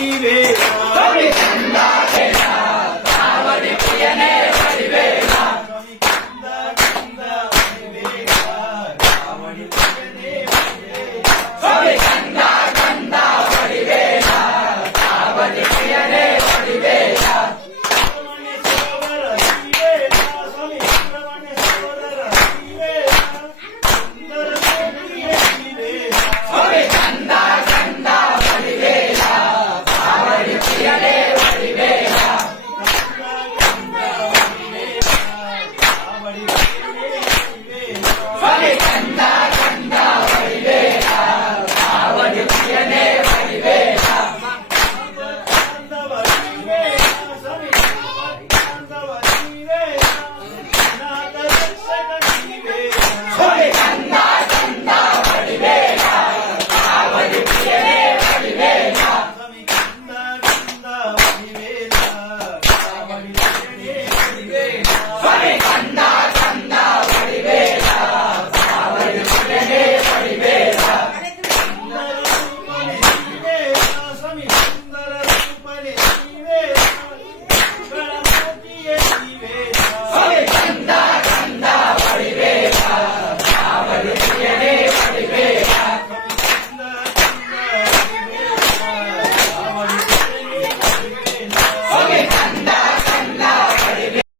baby.